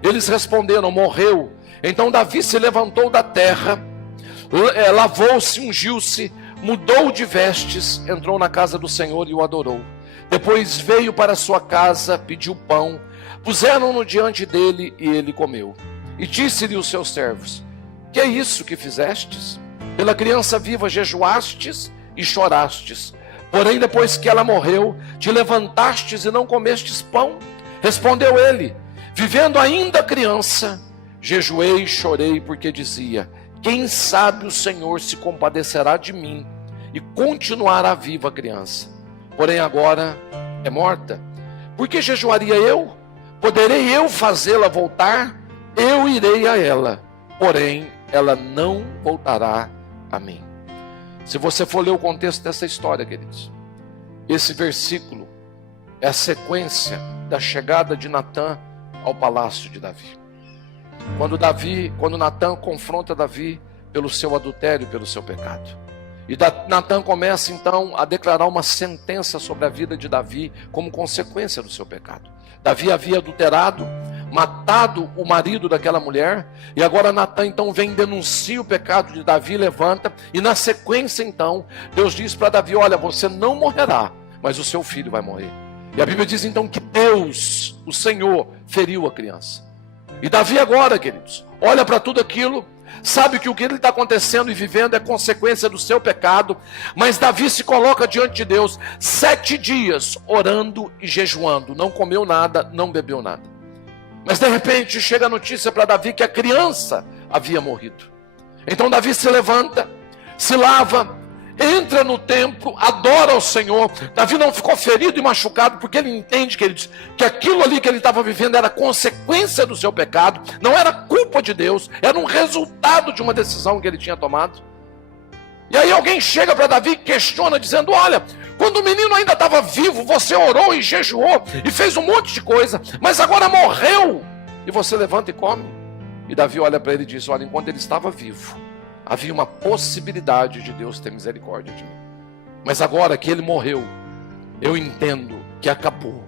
Eles responderam, morreu. Então Davi se levantou da terra, lavou-se, ungiu-se, mudou de vestes, entrou na casa do Senhor e o adorou. Depois veio para sua casa, pediu pão, puseram-no diante dele e ele comeu. E disse-lhe os seus servos, que é isso que fizestes? Pela criança viva jejuastes e chorastes. Porém, depois que ela morreu, te levantastes e não comestes pão? Respondeu ele, vivendo ainda criança, jejuei e chorei, porque dizia, quem sabe o Senhor se compadecerá de mim e continuará viva a criança. Porém agora é morta. Por que jejuaria eu? Poderei eu fazê-la voltar? Eu irei a ela, porém ela não voltará a mim. Se você for ler o contexto dessa história, queridos, esse versículo é a sequência da chegada de Natã ao palácio de Davi. Quando Natã confronta Davi pelo seu adultério, pelo seu pecado. E Natã começa então a declarar uma sentença sobre a vida de Davi como consequência do seu pecado. Davi havia adulterado, matado o marido daquela mulher, e agora Natã então vem e denuncia o pecado de Davi, levanta, e na sequência então, Deus diz para Davi, olha, você não morrerá, mas o seu filho vai morrer. E a Bíblia diz então que Deus, o Senhor, feriu a criança. E Davi agora, queridos, olha para tudo aquilo, sabe que o que ele está acontecendo e vivendo é consequência do seu pecado, mas Davi se coloca diante de Deus 7 dias orando e jejuando, não comeu nada, não bebeu nada. Mas de repente chega a notícia para Davi que a criança havia morrido. Então Davi se levanta, se lava, entra no templo, adora ao Senhor. Davi não ficou ferido e machucado, porque ele entende que aquilo ali que ele estava vivendo era consequência do seu pecado, não era culpa de Deus, era um resultado de uma decisão que ele tinha tomado. E aí alguém chega para Davi e questiona, dizendo, olha, quando o menino ainda estava vivo, você orou e jejuou e fez um monte de coisa, mas agora morreu, e você levanta e come? E Davi olha para ele e diz, olha, enquanto ele estava vivo, havia uma possibilidade de Deus ter misericórdia de mim. Mas agora que ele morreu, eu entendo que acabou.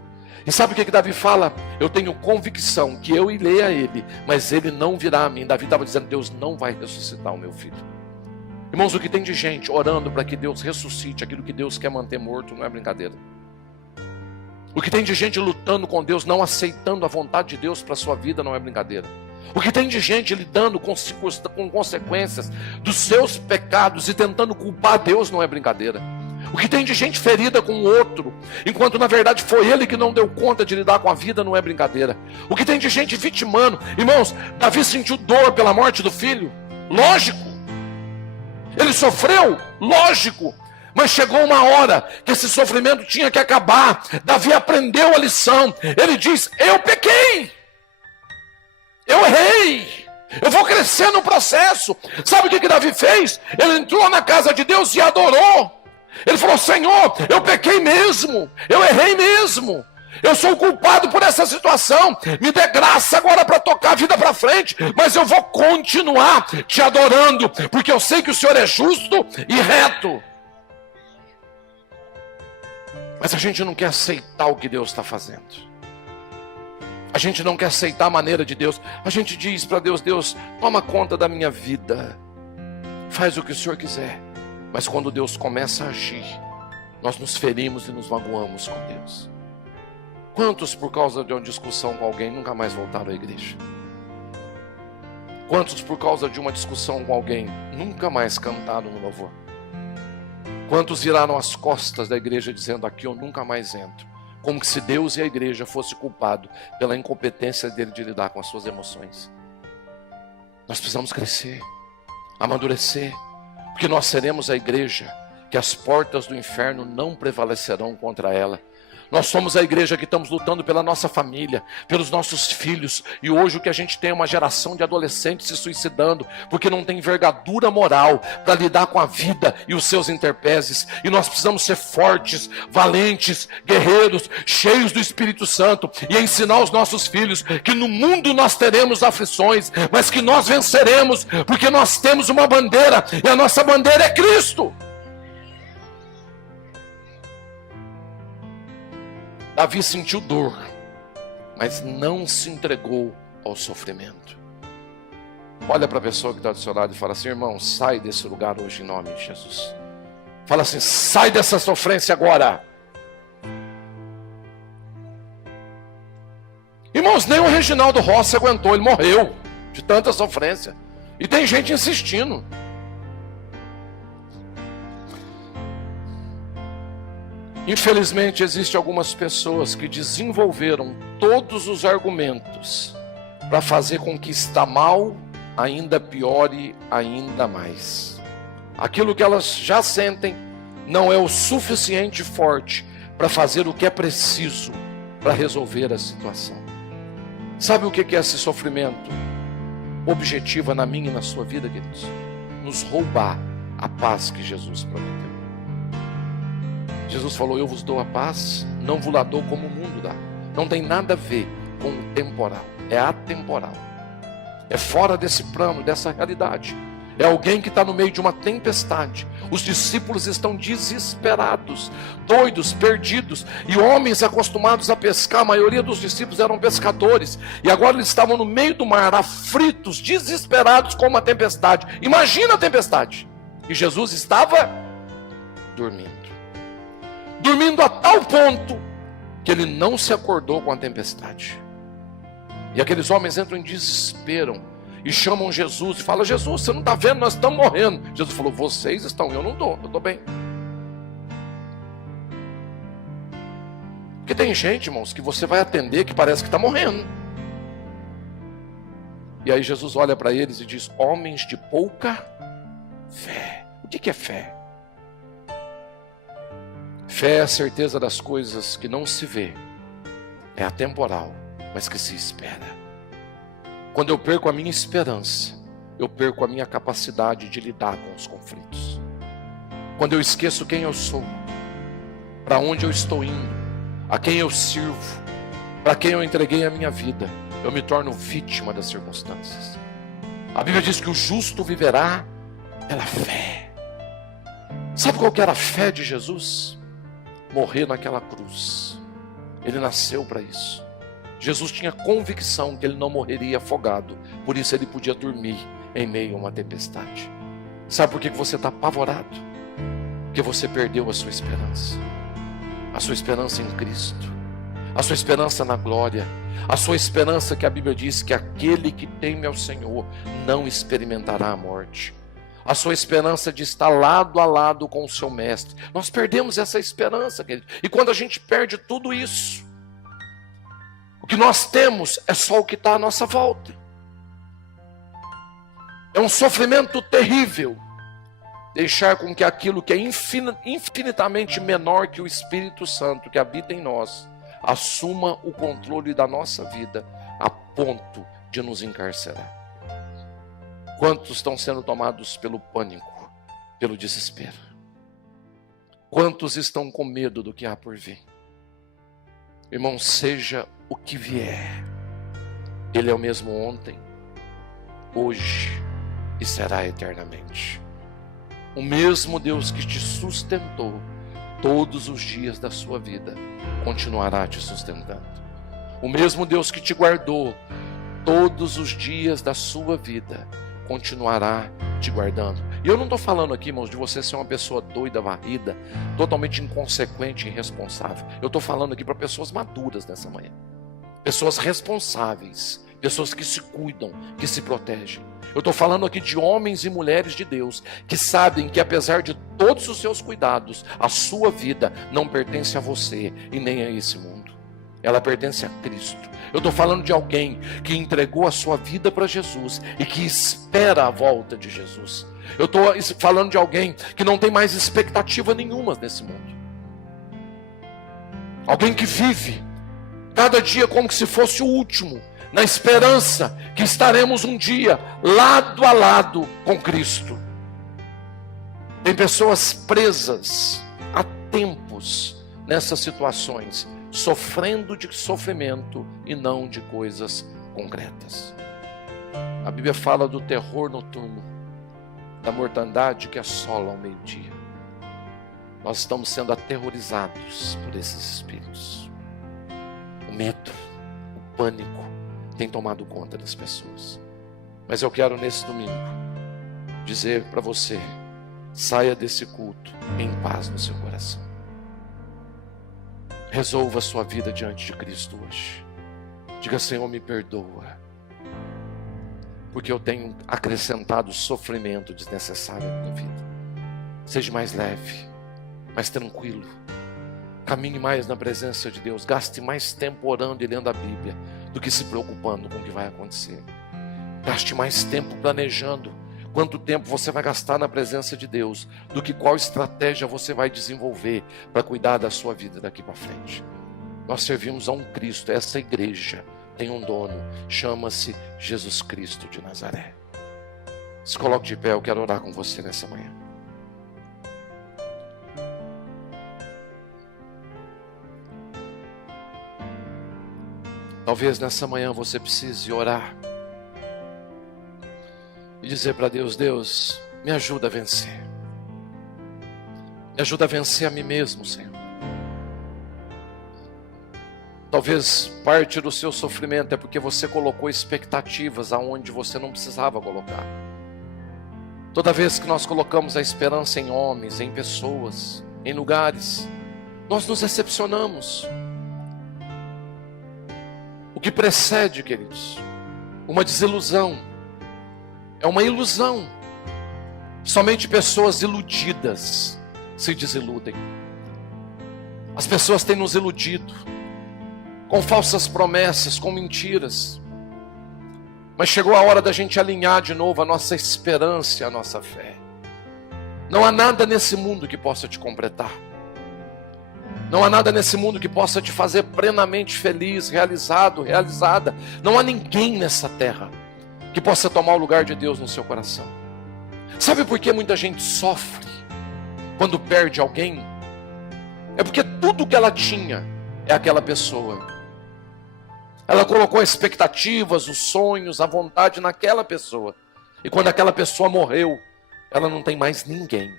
E sabe o que Davi fala? Eu tenho convicção que eu irei a ele, mas ele não virá a mim. Davi estava dizendo, Deus não vai ressuscitar o meu filho. Irmãos, o que tem de gente orando para que Deus ressuscite aquilo que Deus quer manter morto não é brincadeira. O que tem de gente lutando com Deus, não aceitando a vontade de Deus para a sua vida não é brincadeira. O que tem de gente lidando com consequências dos seus pecados e tentando culpar Deus não é brincadeira. O que tem de gente ferida com o outro, enquanto na verdade foi ele que não deu conta de lidar com a vida, não é brincadeira. O que tem de gente vitimando. Irmãos, Davi sentiu dor pela morte do filho? Lógico. Ele sofreu? Lógico. Mas chegou uma hora que esse sofrimento tinha que acabar. Davi aprendeu a lição. Ele diz: eu pequei, eu errei, eu vou crescer no processo. Sabe o que Davi fez? Ele entrou na casa de Deus e adorou. Ele falou: Senhor, eu pequei mesmo, eu errei mesmo, eu sou culpado por essa situação, me dê graça agora para tocar a vida para frente, mas eu vou continuar te adorando, porque eu sei que o Senhor é justo e reto. Mas a gente não quer aceitar o que Deus está fazendo. A gente não quer aceitar a maneira de Deus. A gente diz para Deus: Deus, toma conta da minha vida, faz o que o Senhor quiser. Mas quando Deus começa a agir, nós nos ferimos e nos magoamos com Deus. Quantos, por causa de uma discussão com alguém, nunca mais voltaram à igreja? Quantos, por causa de uma discussão com alguém, nunca mais cantaram no louvor? Quantos viraram as costas da igreja dizendo: aqui eu nunca mais entro? Como que se Deus e a igreja fossem culpados pela incompetência dele de lidar com as suas emoções. Nós precisamos crescer, amadurecer, porque nós seremos a igreja que as portas do inferno não prevalecerão contra ela. Nós somos a igreja que estamos lutando pela nossa família, pelos nossos filhos. E hoje o que a gente tem é uma geração de adolescentes se suicidando, porque não tem envergadura moral para lidar com a vida e os seus interpeses. E nós precisamos ser fortes, valentes, guerreiros, cheios do Espírito Santo, e ensinar aos nossos filhos que no mundo nós teremos aflições, mas que nós venceremos, porque nós temos uma bandeira, e a nossa bandeira é Cristo. Davi sentiu dor, mas não se entregou ao sofrimento. Olha para a pessoa que está do seu lado e fala assim: irmão, sai desse lugar hoje em nome de Jesus. Fala assim: sai dessa sofrência agora. Irmãos, nem o Reginaldo Rossi aguentou, ele morreu de tanta sofrência. E tem gente insistindo. Infelizmente, existem algumas pessoas que desenvolveram todos os argumentos para fazer com que está mal ainda piore ainda mais. Aquilo que elas já sentem não é o suficiente forte para fazer o que é preciso para resolver a situação. Sabe o que é esse sofrimento? Objetiva na minha e na sua vida, queridos? Nos roubar a paz que Jesus prometeu. Jesus falou: eu vos dou a paz, não vos la dou como o mundo dá. Não tem nada a ver com o temporal, é atemporal. É fora desse plano, dessa realidade. É alguém que está no meio de uma tempestade. Os discípulos estão desesperados, doidos, perdidos. E homens acostumados a pescar, a maioria dos discípulos eram pescadores. E agora eles estavam no meio do mar, aflitos, desesperados com uma tempestade. Imagina a tempestade. E Jesus estava dormindo. Dormindo a tal ponto que ele não se acordou com a tempestade. E aqueles homens entram em desespero e chamam Jesus e falam: Jesus, você não está vendo? Nós estamos morrendo. Jesus falou: vocês estão, eu não estou, eu estou bem. Porque tem gente, irmãos, que você vai atender que parece que está morrendo. E aí Jesus olha para eles e diz: homens de pouca fé. O que é fé? Fé é a certeza das coisas que não se vê, é atemporal, mas que se espera. Quando eu perco a minha esperança, eu perco a minha capacidade de lidar com os conflitos. Quando eu esqueço quem eu sou, para onde eu estou indo, a quem eu sirvo, para quem eu entreguei a minha vida, eu me torno vítima das circunstâncias. A Bíblia diz que o justo viverá pela fé. Sabe qual que era a fé de Jesus? Morrer naquela cruz. Ele nasceu para isso. Jesus tinha convicção que ele não morreria afogado, por isso ele podia dormir em meio a uma tempestade. Sabe por que você está apavorado? Porque você perdeu a sua esperança em Cristo, a sua esperança na glória, a sua esperança que a Bíblia diz que aquele que teme ao Senhor não experimentará a morte. A sua esperança de estar lado a lado com o seu mestre. Nós perdemos essa esperança, querido. E quando a gente perde tudo isso, o que nós temos é só o que está à nossa volta. É um sofrimento terrível. deixar com que aquilo que é infinitamente menor que o Espírito Santo que habita em nós, assuma o controle da nossa vida a ponto de nos encarcerar. Quantos estão sendo tomados pelo pânico, pelo desespero? Quantos estão com medo do que há por vir? Irmão, seja o que vier, Ele é o mesmo ontem, hoje e será eternamente. O mesmo Deus que te sustentou todos os dias da sua vida, continuará te sustentando. O mesmo Deus que te guardou todos os dias da sua vida, continuará te guardando. E eu não estou falando aqui, irmãos, de você ser uma pessoa doida, varrida, totalmente inconsequente e irresponsável. Eu estou falando aqui para pessoas maduras nessa manhã. Pessoas responsáveis, pessoas que se cuidam, que se protegem. Eu estou falando aqui de homens e mulheres de Deus que sabem que apesar de todos os seus cuidados, a sua vida não pertence a você e nem a esse mundo. Ela pertence a Cristo. Eu estou falando de alguém que entregou a sua vida para Jesus e que espera a volta de Jesus. Eu estou falando de alguém que não tem mais expectativa nenhuma nesse mundo. Alguém que vive cada dia como se fosse o último, na esperança que estaremos um dia lado a lado com Cristo. Tem pessoas presas há tempos nessas situações, sofrendo de sofrimento e não de coisas concretas. A Bíblia fala do terror noturno, da mortandade que assola ao meio-dia. Nós estamos sendo aterrorizados por esses espíritos. O medo, o pânico tem tomado conta das pessoas. Mas eu quero nesse domingo dizer para você: saia desse culto em paz no seu coração. Resolva a sua vida diante de Cristo hoje. Diga: Senhor, me perdoa, porque eu tenho acrescentado sofrimento desnecessário à minha vida. Seja mais leve, mais tranquilo. Caminhe mais na presença de Deus. Gaste mais tempo orando e lendo a Bíblia do que se preocupando com o que vai acontecer. Gaste mais tempo planejando quanto tempo você vai gastar na presença de Deus do que qual estratégia você vai desenvolver para cuidar da sua vida daqui para frente. Nós servimos a um Cristo. Essa igreja tem um dono, chama-se Jesus Cristo de Nazaré. Se coloque de pé, eu quero orar com você nessa manhã. Talvez nessa manhã você precise orar e dizer para Deus: Deus, me ajuda a vencer. Me ajuda a vencer a mim mesmo, Senhor. Talvez parte do seu sofrimento é porque você colocou expectativas aonde você não precisava colocar. Toda vez que nós colocamos a esperança em homens, em pessoas, em lugares, nós nos decepcionamos. O que precede, queridos, uma desilusão, é uma ilusão. Somente pessoas iludidas se desiludem. As pessoas têm nos iludido com falsas promessas, com mentiras. Mas chegou a hora da gente alinhar de novo a nossa esperança e a nossa fé. Não há nada nesse mundo que possa te completar. Não há nada nesse mundo que possa te fazer plenamente feliz, realizado, realizada. Não há ninguém nessa terra que possa tomar o lugar de Deus no seu coração. Sabe por que muita gente sofre quando perde alguém? É porque tudo que ela tinha é aquela pessoa. Ela colocou expectativas, os sonhos, a vontade naquela pessoa. E quando aquela pessoa morreu, ela não tem mais ninguém.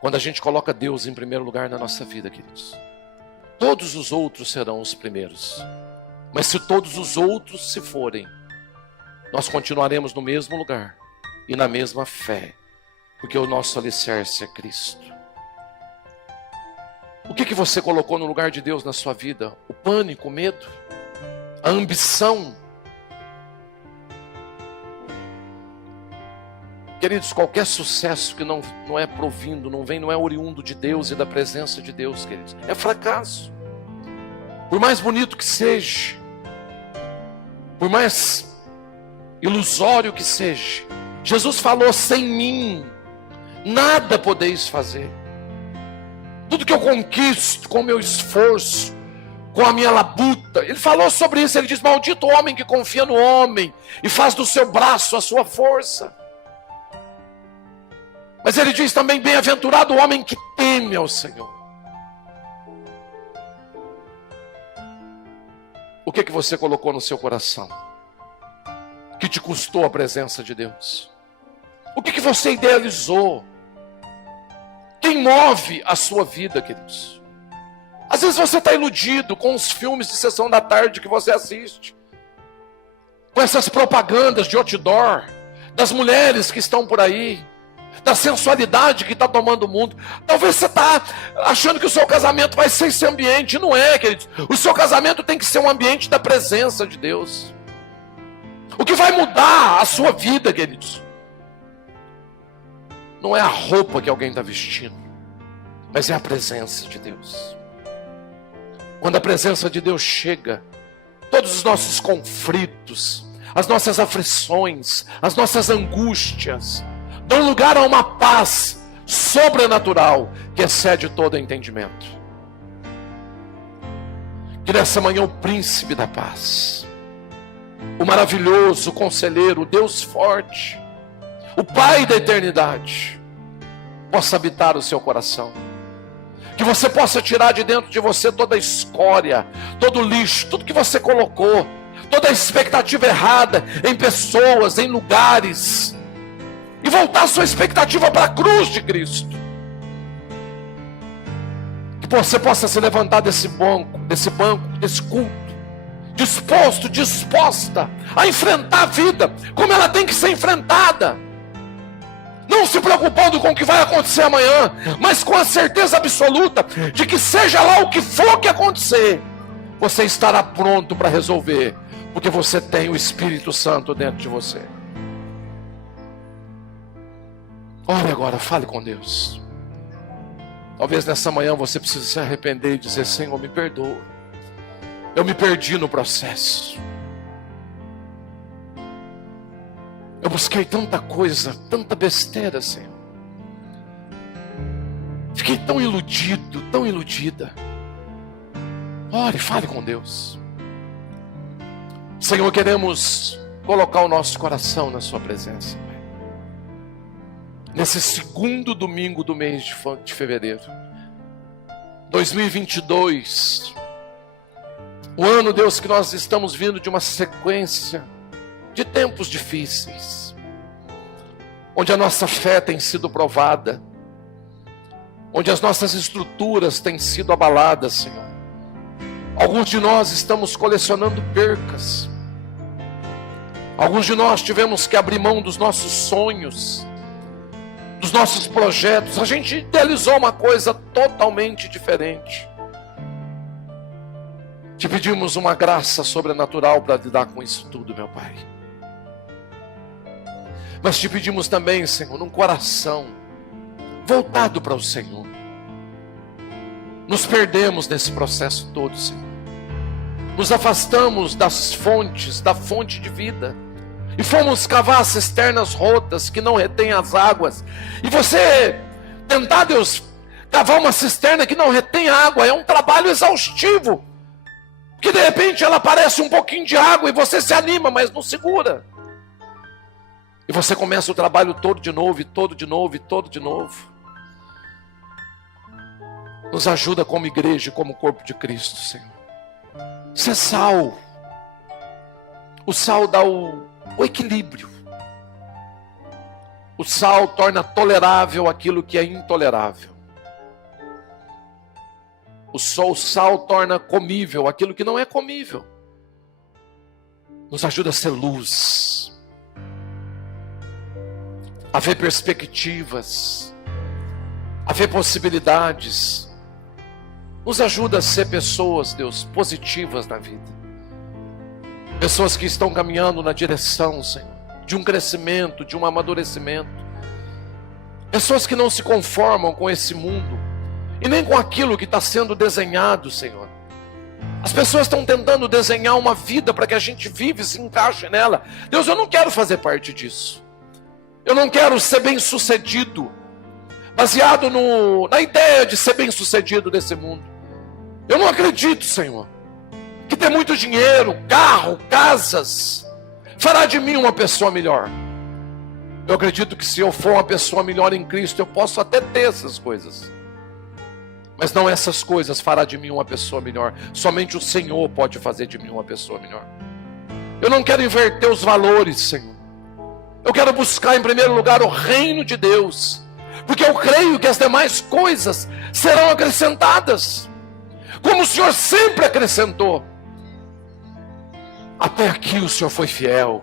Quando a gente coloca Deus em primeiro lugar na nossa vida, queridos, todos os outros serão os primeiros. Mas se todos os outros se forem, nós continuaremos no mesmo lugar e na mesma fé, porque o nosso alicerce é Cristo. O que você colocou no lugar de Deus na sua vida? O pânico, o medo, a ambição. Queridos, qualquer sucesso que não é provindo, não é oriundo de Deus e da presença de Deus, queridos, é fracasso. Por mais bonito que seja, por mais ilusório que seja, Jesus falou: sem mim nada podeis fazer. Tudo que eu conquisto com o meu esforço, com a minha labuta. Ele falou sobre isso. Ele diz: maldito o homem que confia no homem e faz do seu braço a sua força. Mas ele diz também: bem-aventurado o homem que teme ao Senhor. O que você colocou no seu coração que te custou a presença de Deus? O que você idealizou? Quem move a sua vida, queridos? Às vezes você está iludido com os filmes de sessão da tarde que você assiste, com essas propagandas de outdoor, das mulheres que estão por aí, da sensualidade que está tomando o mundo. Talvez você está achando que o seu casamento vai ser esse ambiente. Não é, queridos. O seu casamento tem que ser um ambiente da presença de Deus. O que vai mudar a sua vida, queridos, não é a roupa que alguém está vestindo, mas é a presença de Deus. Quando a presença de Deus chega, todos os nossos conflitos, as nossas aflições, as nossas angústias, dão lugar a uma paz sobrenatural que excede todo entendimento. Que nessa manhã o príncipe da paz, o maravilhoso conselheiro, o Deus forte, o Pai da eternidade, possa habitar o seu coração. Que você possa tirar de dentro de você toda a escória, todo o lixo, tudo que você colocou, toda a expectativa errada em pessoas, em lugares, e voltar a sua expectativa para a cruz de Cristo. Que você possa se levantar desse banco, desse culto, disposta a enfrentar a vida como ela tem que ser enfrentada. Não se preocupando com o que vai acontecer amanhã, mas com a certeza absoluta de que seja lá o que for que acontecer, você estará pronto para resolver, porque você tem o Espírito Santo dentro de você. Ore agora, fale com Deus. Talvez nessa manhã você precise se arrepender e dizer: Senhor, me perdoa. Eu me perdi no processo. Eu busquei tanta coisa, tanta besteira, Senhor. Fiquei tão iludido, tão iludida. Ore, fale com Deus. Senhor, queremos colocar o nosso coração na sua presença, Pai. Nesse segundo domingo do mês de fevereiro, 2022, o ano, Deus, que nós estamos vindo de uma sequência de tempos difíceis, onde a nossa fé tem sido provada, onde as nossas estruturas têm sido abaladas, Senhor. Alguns de nós estamos colecionando percas. Alguns de nós tivemos que abrir mão dos nossos sonhos, dos nossos projetos. A gente idealizou uma coisa totalmente diferente. Te pedimos uma graça sobrenatural para lidar com isso tudo, meu Pai. Mas te pedimos também, Senhor, um coração voltado para o Senhor. Nos perdemos nesse processo todo, Senhor. Nos afastamos das fontes, da fonte de vida, e fomos cavar cisternas rotas que não retêm as águas. E você tentar, Deus, cavar uma cisterna que não retém água é um trabalho exaustivo, porque de repente ela aparece um pouquinho de água e você se anima, mas não segura. E você começa o trabalho todo de novo, e todo de novo, e todo de novo. Nos ajuda como igreja e como corpo de Cristo, Senhor. Ser sal. O sal dá o equilíbrio. O sal torna tolerável aquilo que é intolerável. O sal torna comível aquilo que não é comível. Nos ajuda a ser luz, a ver perspectivas, a ver possibilidades. Nos ajuda a ser pessoas, Deus, positivas na vida. Pessoas que estão caminhando na direção, Senhor, de um crescimento, de um amadurecimento. Pessoas que não se conformam com esse mundo e nem com aquilo que está sendo desenhado, Senhor. As pessoas estão tentando desenhar uma vida para que a gente vive e se encaixe nela. Deus, eu não quero fazer parte disso. Eu não quero ser bem-sucedido, baseado na ideia de ser bem-sucedido nesse mundo. Eu não acredito, Senhor, que ter muito dinheiro, carro, casas, fará de mim uma pessoa melhor. Eu acredito que se eu for uma pessoa melhor em Cristo, eu posso até ter essas coisas. Mas não essas coisas fará de mim uma pessoa melhor. Somente o Senhor pode fazer de mim uma pessoa melhor. Eu não quero inverter os valores, Senhor. Eu quero buscar em primeiro lugar o reino de Deus, porque eu creio que as demais coisas serão acrescentadas, como o Senhor sempre acrescentou. Até aqui o Senhor foi fiel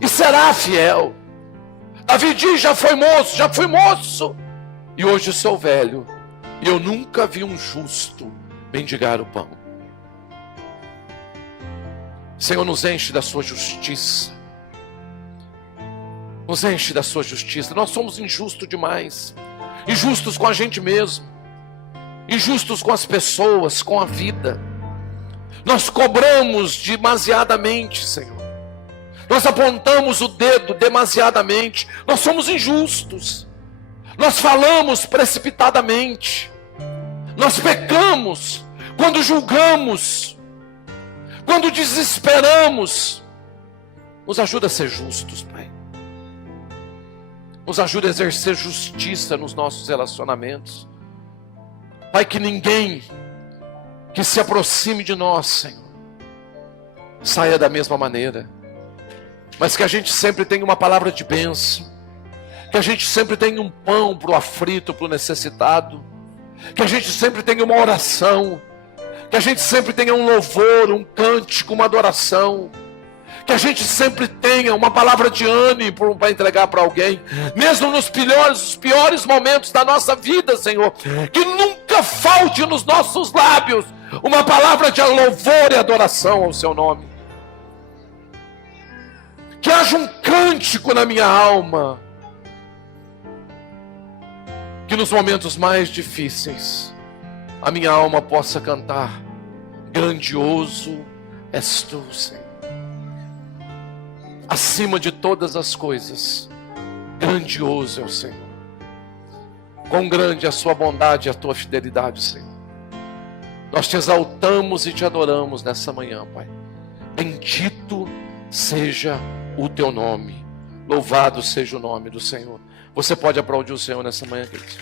e será fiel. Davi diz: já fui moço, e hoje sou velho, e eu nunca vi um justo mendigar o pão. Senhor, nos enche da sua justiça. Nos enche da sua justiça. Nós somos injustos demais. Injustos com a gente mesmo. Injustos com as pessoas, com a vida. Nós cobramos demasiadamente, Senhor. Nós apontamos o dedo demasiadamente. Nós somos injustos. Nós falamos precipitadamente. Nós pecamos quando julgamos, quando desesperamos. Nos ajuda a ser justos, Pai. Nos ajuda a exercer justiça nos nossos relacionamentos. Pai, que ninguém que se aproxime de nós, Senhor, saia da mesma maneira. Mas que a gente sempre tenha uma palavra de bênção. Que a gente sempre tenha um pão para o aflito, para o necessitado. Que a gente sempre tenha uma oração. Que a gente sempre tenha um louvor, um cântico, uma adoração. Que a gente sempre tenha uma palavra de ânimo para entregar para alguém. Mesmo nos piores momentos da nossa vida, Senhor. Que nunca falte nos nossos lábios uma palavra de louvor e adoração ao seu nome. Que haja um cântico na minha alma. Que nos momentos mais difíceis a minha alma possa cantar: grandioso és tu, Senhor. Acima de todas as coisas, grandioso é o Senhor. Quão grande é a sua bondade e a tua fidelidade, Senhor. Nós te exaltamos e te adoramos nessa manhã, Pai. Bendito seja o teu nome. Louvado seja o nome do Senhor. Você pode aplaudir o Senhor nessa manhã, queridos?